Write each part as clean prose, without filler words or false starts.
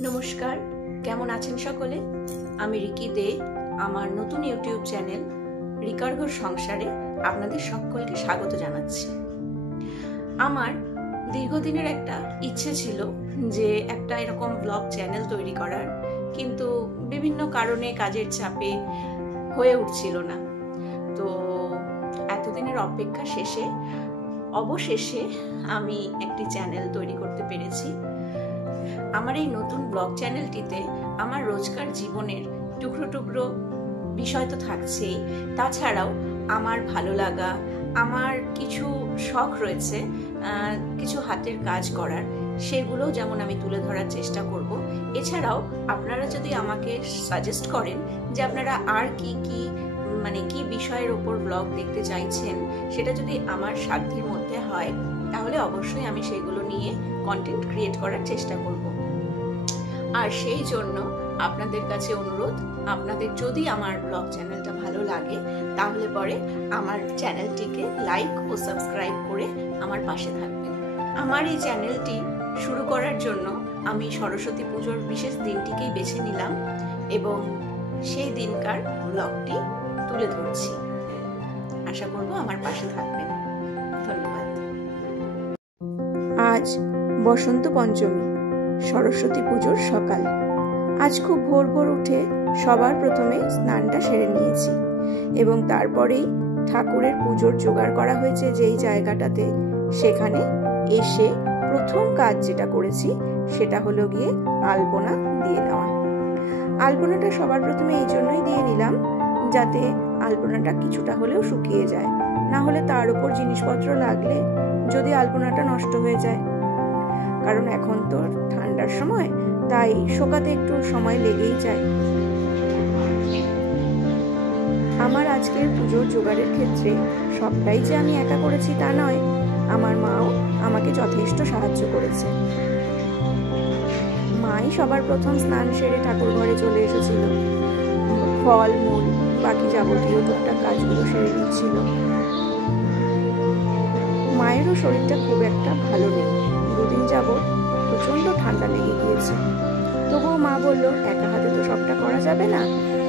নমস্কার, কেমন আছেন সকলে? আমি রিকি দে। আমার নতুন ইউটিউব চ্যানেল রিকার ঘর সংসারে আপনাদের সকলকে স্বাগত জানাচ্ছি। আমার দীর্ঘদিনের একটা ইচ্ছে ছিল যে একটা এরকম ব্লগ চ্যানেল তৈরি করার, কিন্তু বিভিন্ন কারণে কাজের চাপে হয়ে উঠছিল না। তো এতদিনের অপেক্ষা শেষে অবশেষে আমি একটি চ্যানেল তৈরি করতে পেরেছি। আমার এই নতুন ব্লগ চ্যানেলটিতে আমার রোজকার জীবনের টুকরো টুকরো বিষয় তো থাকছেই, তাছাড়াও আমার ভালো লাগা, আমার কিছু শখ রয়েছে, কিছু হাতের কাজ করার, সেগুলোও যেমন আমি তুলে ধরার চেষ্টা করব। এছাড়াও আপনারা যদি আমাকে সাজেস্ট করেন যে আপনারা আর কি বিষয়ের ওপর ব্লগ দেখতে চাইছেন, সেটা যদি আমার সাধ্যের মধ্যে হয় তাহলে অবশ্যই আমি সেগুলো নিয়ে কন্টেন্ট ক্রিয়েট করার চেষ্টা করব। আর সেই জন্য আপনাদের কাছে অনুরোধ, আপনাদের যদি আমার ব্লগ চ্যানেলটা ভালো লাগে তাহলে পরে আমার চ্যানেলটিকে লাইক ও সাবস্ক্রাইব করে আমার পাশে থাকবেন। আমার এই চ্যানেলটি শুরু করার জন্য আমি সরস্বতী পুজোর বিশেষ দিনটিকেই বেছে নিলাম এবং সেই দিনকার ব্লগটি তুলে ধরছি। আশা করব আমার পাশে থাকবেন। ধন্যবাদ। আজ বসন্ত পঞ্চমী, সরস্বতী পুজোর সকাল। আজ খুব ভোর ভোর উঠে সবার প্রথমে স্নানটা সেরে নিয়েছি এবং তারপরেই ঠাকুরের পুজোর জোগাড় করা হয়েছে যেই জায়গাটাতে, সেখানে এসে প্রথম কাজ যেটা করেছি সেটা হলো গিয়ে আলপনা দিয়ে নেওয়া। আলপনাটা সবার প্রথমে এই জন্যই দিয়ে নিলাম যাতে আলপনাটা কিছুটা হলেও শুকিয়ে যায়, না হলে তার উপর জিনিসপত্র লাগলে যদি আলপনাটা নষ্ট হয়ে যায়। কারণ এখন তো ঠান্ডার সময়, তাই শুকাতে একটু সময় লেগেই যায়। আমার আজকের পুজোর জোগাড়ের ক্ষেত্রে সবটাই যে আমি একা করেছি তা নয়, আমার মাও আমাকে যথেষ্ট সাহায্য করেছে। মাই সবার প্রথম স্নান সেরে ঠাকুর ঘরে চলে এসেছিল, ফল মূল বাকি যাবতীয় টুকটাক কাজগুলো সেরে নিচ্ছিল। মায়েরও শরীরটা খুব একটা ভালো নেই, দুদিন যাবৎ প্রচন্ড ঠান্ডা লেগে গিয়েছে। তবুও মা বলল একা হাতে তো সবটা করা যাবে না,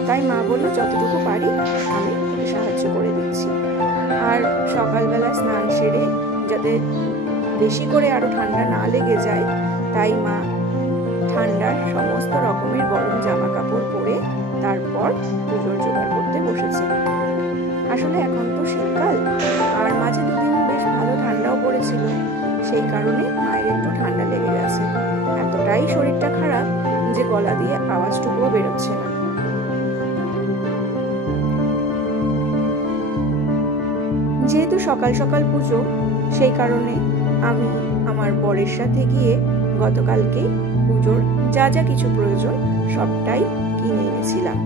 তাই মা বলল যতটুকু পারি আমি ওকে সাহায্য করে দিচ্ছি। আর সকালবেলা স্নান সেরে যাতে বেশি করে আরো ঠান্ডা না লেগে যায়, তাই মা ঠান্ডার সমস্ত রকমের গরম জামা কাপড় পরে তারপর পুজোর জোগাড় করতে বসেছে। আসলে এখন তো শীতকাল, আর মাঝে দুদিন বেশ ভালো ঠান্ডাও পড়েছিল, সেই কারণে মায়ের একটু ঠান্ডা লেগে গেছে। এতটাই শরীরটা খারাপ যে গলা দিয়ে আওয়াজটুকুও বেরোচ্ছে না। যেহেতু সকাল সকাল পুজো, সেই কারণে আমি আমার বরের সাথে গিয়ে গতকালকে পুজোর যা যা কিছু প্রয়োজন সবটাই কিনে এনেছিলাম।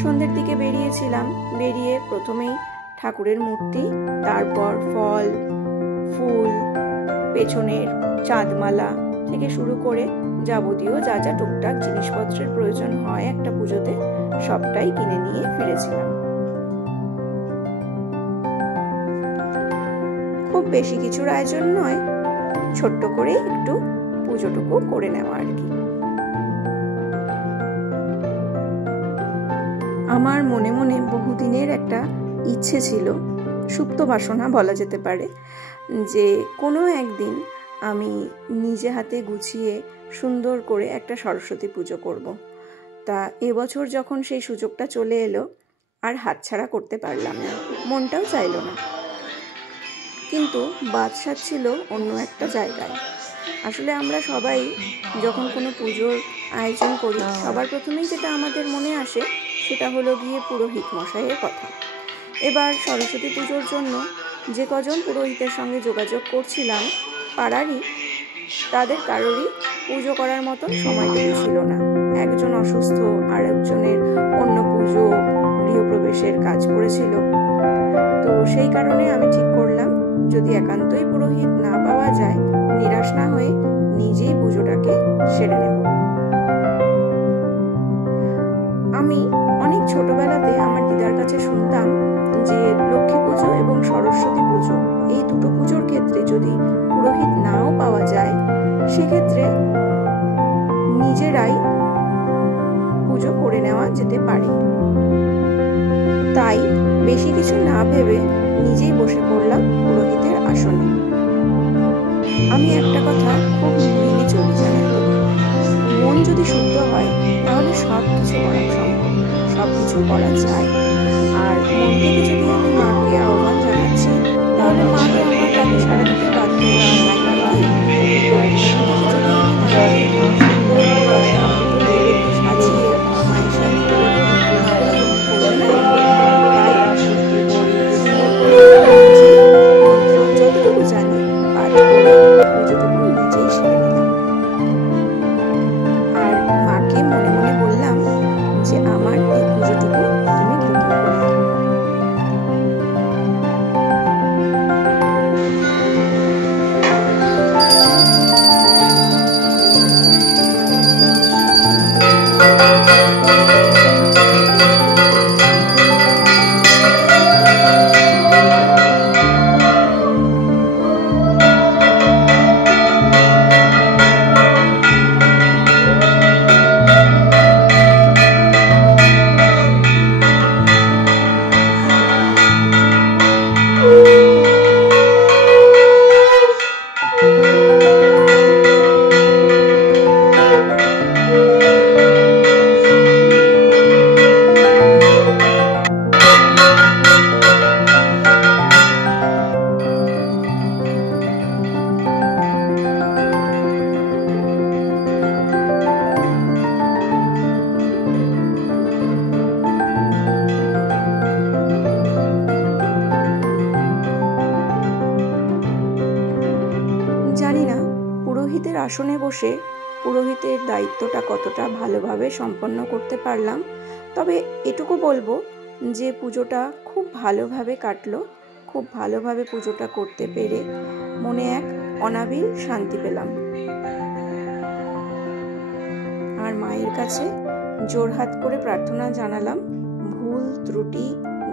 সন্ধ্যের দিকে বেরিয়েছিলাম, বেরিয়ে প্রথমেই ঠাকুরের মূর্তি, তারপর ফল ফুল, পেছনের চাঁদমালা থেকে শুরু করে যাবতীয় যা যা টুকটাক জিনিসপত্রের প্রয়োজন হয় একটা পুজোতে, সবটাই কিনে নিয়ে ফিরেছিলাম। খুব বেশি কিছুর আয়োজন নয়, ছোট্ট করে একটু পুজোটুকু করে নেওয়া আর কি। আমার মনে মনে বহুদিনের একটা ইচ্ছে ছিল, সুপ্ত বাসনা বলা যেতে পারে, যে কোনো একদিন আমি নিজে হাতে গুছিয়ে সুন্দর করে একটা সরস্বতী পুজো করব। তা এবছর যখন সেই সুযোগটা চলে এলো, আর হাতছাড়া করতে পারলাম না, মনটাও চাইলো না। কিন্তু বাদশাহ ছিল অন্য একটা জায়গায়। আসলে আমরা সবাই যখন কোনো পুজোর আয়োজন করি, সবার প্রথমেই যেটা আমাদের মনে আসে সেটা হলো গিয়ে পুরোহিত মশাইয়ের কথা। এবার সরস্বতী পুজোর জন্য যে কজন পুরোহিতের সঙ্গে যোগাযোগ করছিলাম পাড়ারই, তাদের কারোরই পুজো করার মতন সময়টুকু ছিল না। একজন অসুস্থ, আর একজনের অন্য পুজো গৃহপ্রবেশের কাজ পড়েছিল। তো সেই কারণে আমি ঠিক করলাম, যদি একান্তই পুরোহিত না পাওয়া যায়, নিরাশ না হয়ে নিজেই পুজোটাকে সেরে নেব। আমি অনেক ছোটবেলাতে আমার দিদার কাছে শুনতাম যে লক্ষ্মী পুজো এবং সরস্বতী পুজো, এই দুটো পুজোর ক্ষেত্রে যদি পুরোহিত নাও পাওয়া যায়, সেক্ষেত্রে নিজেরাই পুজো করে নেওয়া যেতে পারে। তাই বেশি কিছু না ভেবে নিজেই বসে পড়লাম পুরোহিতের আসনে। আমি একটা কথা খুব মেনে চলি, জানেন তো, মন যদি শুদ্ধ হয় তাহলে সব কিছু করা সম্ভব, সব কিছু করা যায়। আর মন থেকে যদি আমি মাকে আহ্বান জানাচ্ছি, তাহলে মা তো আমার ডাকে সাড়া দিতে বাধ্য, সাজিয়ে মায়ের সাথে যতটুকু জানি পাঠ করে পুজোটুকু নিজেই সেরে নিলাম। আর মাকে মনে মনে বললাম যে আমার এই পুজোটুকু তুমি গ্রহণ করে নাও। জানি না পুরোহিতের আসনে বসে পুরোহিতের দায়িত্বটা কতটা ভালোভাবে সম্পন্ন করতে পারলাম, তবে এটুকু বলবো যে পুজোটা খুব ভালোভাবে কাটলো। খুব ভালোভাবে পুজোটা করতে পেরে মনে এক অনাবিল শান্তি পেলাম। আর মায়ের কাছে জোরহাত করে প্রার্থনা জানালাম, ভুল ত্রুটি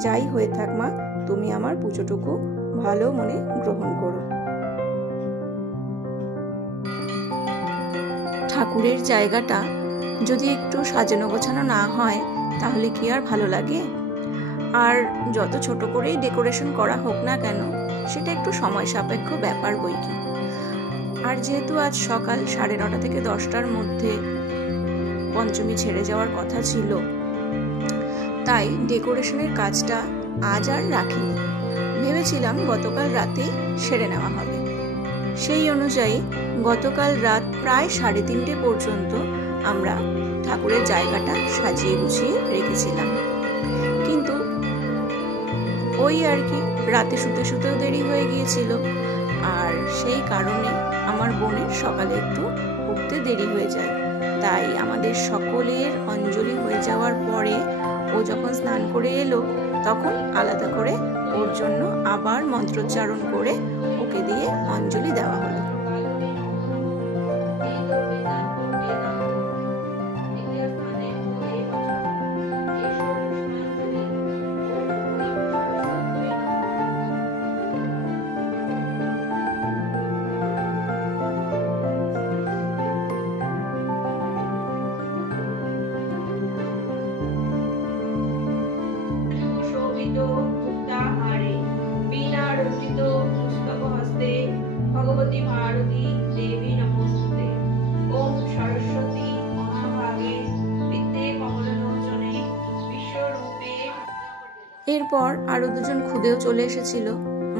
যাই হয়ে থাক মা, তুমি আমার পুজোটুকু ভালো মনে গ্রহণ করো। ঠাকুরের জায়গাটা যদি একটু সাজানো গোছানো না হয় তাহলে কি আর ভালো লাগে? আর যত ছোট করেই ডেকোরেশন করা হোক না কেন, সেটা একটু সময় সাপেক্ষ ব্যাপার বই কি। আর যেহেতু আজ সকাল 9:30 থেকে 10টার মধ্যে পঞ্চমী ছেড়ে যাওয়ার কথা ছিল, তাই ডেকোরেশনের কাজটা আজ আর রাখিনি। ভেবেছিলাম গতকাল রাতে সেরে নেওয়া হবে। সেই অনুযায়ী গতকাল রাত প্রায় 3:30 পর্যন্ত আমরা ঠাকুরের জায়গাটা সাজিয়ে গুছিয়ে রেখেছিলাম। কিন্তু ওই আর কি, রাতে শুতে শুতেও দেরি হয়ে গিয়েছিল, আর সেই কারণে আমার বোনের সকালে একটু উঠতে দেরি হয়ে যায়। তাই আমাদের সকলের অঞ্জলি হয়ে যাওয়ার পরে ও যখন স্নান করে এলো, তখন আলাদা করে ওর জন্য আবার মন্ত্রোচ্চারণ করে ওকে দিয়ে অঞ্জলি দেওয়া হলো। भगवती भारती देवी नमोस्तुते। ओम सरस्वती महाभागे विद्ये कमललोचने विश्वरूपे। এরপর আরো দুজন খুদেও চলে এসেছিল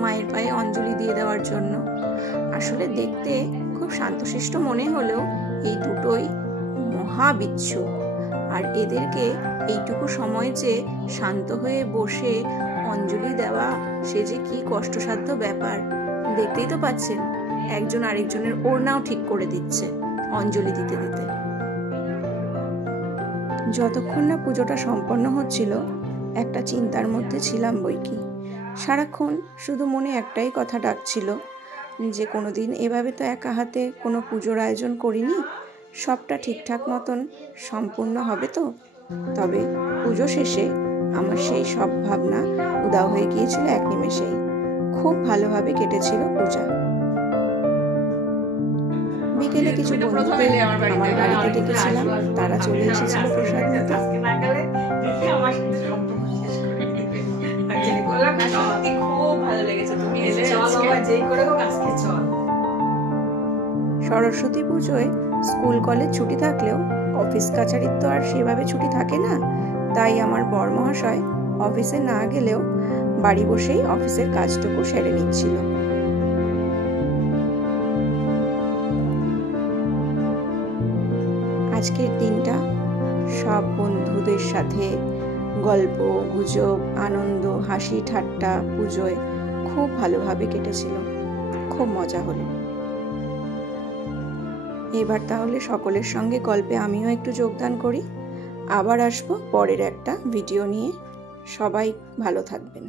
মায়ের পায়ে অঞ্জলি দিয়ে দেওয়ার জন্য। আসলে দেখতে খুব শান্তশিষ্ট মনে হলেও এই দুটোই মহাবিচ্ছু। আর এদেরকে এইটুকু সময় যে শান্ত হয়ে বসে অঞ্জলি দেওয়া, সে যে কি কষ্টসাধ্য ব্যাপার। দেখতেই তো পাচ্ছেন, একজন আরেকজনের ওড়নাও ঠিক করে দিচ্ছে অঞ্জলি দিতে দিতে। যতক্ষণ না পুজোটা সম্পন্ন হচ্ছিল একটা চিন্তার মধ্যে ছিলাম বইকি। সারাক্ষণ শুধু মনে একটাই কথা ডাকছিল যে কোনোদিন এভাবে তো একা হাতে কোনো পুজোর আয়োজন করিনি, সবটা ঠিকঠাক মতন সম্পূর্ণ হবে তো। তবে পুজো শেষে আমার সেই সব ভাবনা উধাও হয়ে গিয়েছিল এক নিমেষেই। খুব ভালোভাবে কেটেছিল পূজা। বিকেলে কিছু বন্ধুকে আমার বাড়িতে ডেকেছিলাম, তারা চলে এসেছিল প্রসাদ নিতে। সরস্বতী পুজোয় স্কুল কলেজ ছুটি থাকলেও অফিস কাছারির তো আর সেভাবে ছুটি থাকে না, তাই আমার বরমহাশয় অফিসে না গেলেও বাড়ি বসেই অফিসের কাজটুকু সেরে নিচ্ছিল। আজকের দিনটা সব বন্ধুদের সাথে গল্প গুজব, আনন্দ, হাসি ঠাট্টা পুজোয় খুব ভালোভাবে কেটেছিল, খুব মজা হলো। এবার তাহলে সকলের সঙ্গে গল্পে আমিও একটু যোগদান করি। আবার আসবো পরের একটা ভিডিও নিয়ে। সবাই ভালো থাকবেন।